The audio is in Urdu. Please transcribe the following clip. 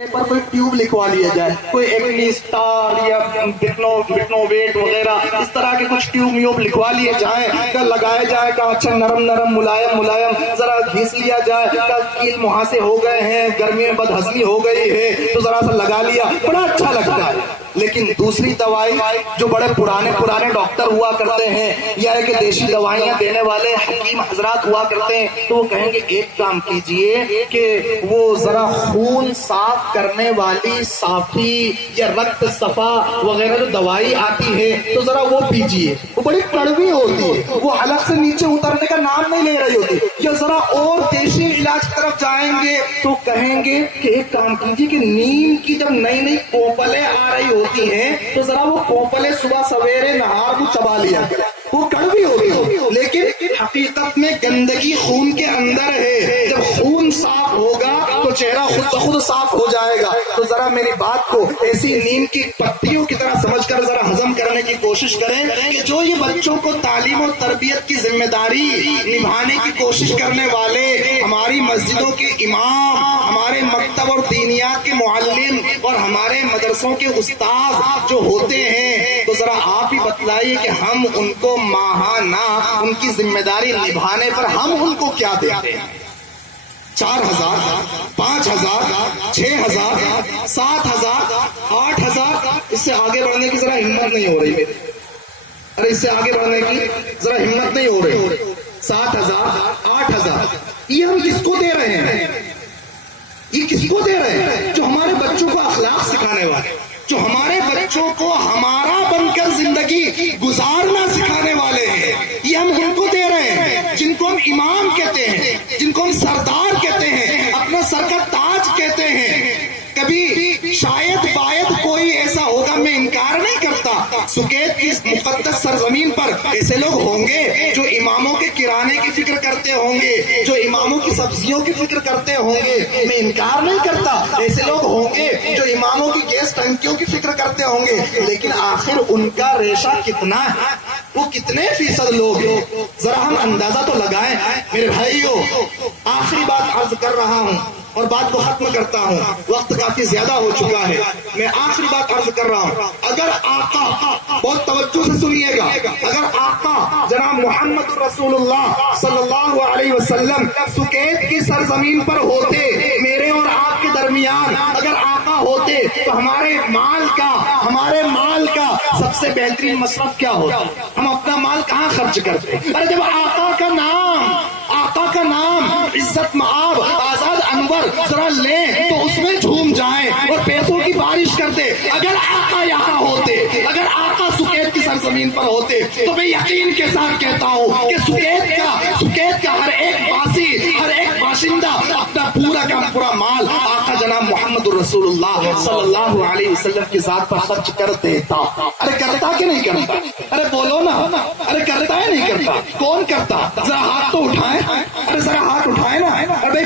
پر کوئی ٹیوب لکھوا لیا جائے، کوئی ایکنی اسٹار یا بٹنوویٹ وغیرہ اس طرح کے کچھ ٹیوب لکھوا لیے جائیں، کہ لگایا جائے، کہ اچھا نرم نرم ملائم ذرا گھیس لیا جائے، کہ کیل مہاسے ہو گئے ہیں، گرمی میں بدہضمی ہو گئی ہے تو ذرا سا لگا لیا، بڑا اچھا لگتا ہے۔ لیکن دوسری دوائی جو بڑے پرانے ڈاکٹر ہوا کرتے ہیں یا کہ دیسی دوائیاں دینے والے حکیم حضرات ہوا کرتے ہیں، تو وہ کہیں گے ایک کام کیجئے کہ وہ ذرا خون صاف کرنے والی صافی یا رکت صفا وغیرہ جو دوائی آتی ہے تو ذرا وہ پیجئے، وہ بڑی کڑوی ہوتی ہے، وہ حلق سے نیچے اترنے کا نام نہیں لے رہی ہوتی۔ یا ذرا اور دیسی علاج کی طرف جائیں گے تو کہیں گے کہ ایک کام کیجئے کہ نیم کی جب نئی نئی پوپلیں آ رہی ہوتی ہیں تو ذرا وہ پوپلیں صبح سویرے نہار کو چبا لیا کرے، وہ کڑوی ہوتی ہے لیکن حقیقت میں گندگی خون کے اندر ہے۔ جب خون صاف ہوگا تو چہرہ خود بخود صاف ہو جائے گا۔ تو ذرا میری بات کو ایسی نیم کی پتیوں کی طرح سمجھ کر ذرا ہضم کرنے کی کوشش کریں کہ جو یہ بچوں کو تعلیم و تربیت کی ذمہ داری نبھانے کی کوشش کرنے والے ہماری مسجدوں کے امام، ہمارے مکتب اور دینیات کے معلم اور ہمارے مدرسوں کے استاد جو ہوتے ہیں، تو ذرا آپ ہی بتلائیے کہ ہم ان کو ماہانہ ان کی ذمہ داری نبھانے پر ہم ان کو کیا دیتے ہیں؟ 4000 5000 6000 7000 8000 اس سے آگے بڑھنے کی ذرا ہمت نہیں ہو رہی میری، ارے اس سے آگے بڑھنے کی ذرا ہمت نہیں ہو رہی۔ 7000 8000 یہ ہم کس کو دے رہے ہیں؟ یہ کس کو دے رہے ہیں؟ جو ہمارے بچوں کو اخلاق سکھانے والے، جو ہمارے بچوں کو ہمارا بن کر زندگی گزارنا سکھانے والے ہیں، یہ ہم ان کو دے رہے ہیں، جن کو ہم امام کہتے ہیں، جن کو ہم سردار کہتے ہیں، اپنا سر کا تاج کہتے ہیں۔ کبھی شاید کوئی ایسا ہوگا، میں انکار نہیں کرتا، سکیت کی مقدس سرزمین پر ایسے لوگ ہوں گے جو اماموں کے کرانے کی فکر کرتے ہوں گے، جو اماموں کی سبزیوں کی فکر کرتے ہوں گے، میں انکار نہیں کرتا، ایسے لوگ ہوں گے جو اماموں کی گیس ٹنکیوں کی فکر کرتے ہوں گے، لیکن آخر ان کا ریشہ کتنا ہے؟ وہ کتنے فیصد لوگ ہیں؟ ذرا ہم اندازہ تو لگائیں۔ میرے بھائیوں، آخری بات عرض کر رہا ہوں اور بات کو ختم کرتا ہوں، وقت کافی زیادہ ہو چکا ہے، میں آخری بات عرض کر رہا ہوں۔ اگر آقا، بہت توجہ سے سنیے گا، اگر آقا جناب محمد رسول اللہ صلی اللہ علیہ وسلم سکیت کی سرزمین پر ہوتے، میرے اور آپ کے درمیان اگر آقا ہوتے تو ہمارے مال کا سب سے بہترین مصرف کیا ہوتا؟ ہم اپنا مال کہاں خرچ کرتے؟ ارے جب آقا کا نام عزت مآب آزاد انور ذرا لیں تو اس میں جھوم جائیں اور پیسوں کی بارش کرتے۔ اگر آقا یہاں ہوتے، اگر آقا سکیت کی سرزمین پر ہوتے تو میں یقین کے ساتھ کہتا ہوں کہ سکیت کا ہر ایک باسی، ہر ایک باشندہ اپنا پورا مال آقا جناب محمد رسول اللہ صلی اللہ علیہ وسلم کی ذات پر خرچ کر دیتا۔ ارے کرتا کہ نہیں کرتا؟ ارے بولو نا، ارے کرتا ہے نہیں کرتا؟ کون کرتا؟ ذرا ہاتھ تو اٹھائیں، ارے ذرا ہاتھ اٹھائیں نا۔ ارے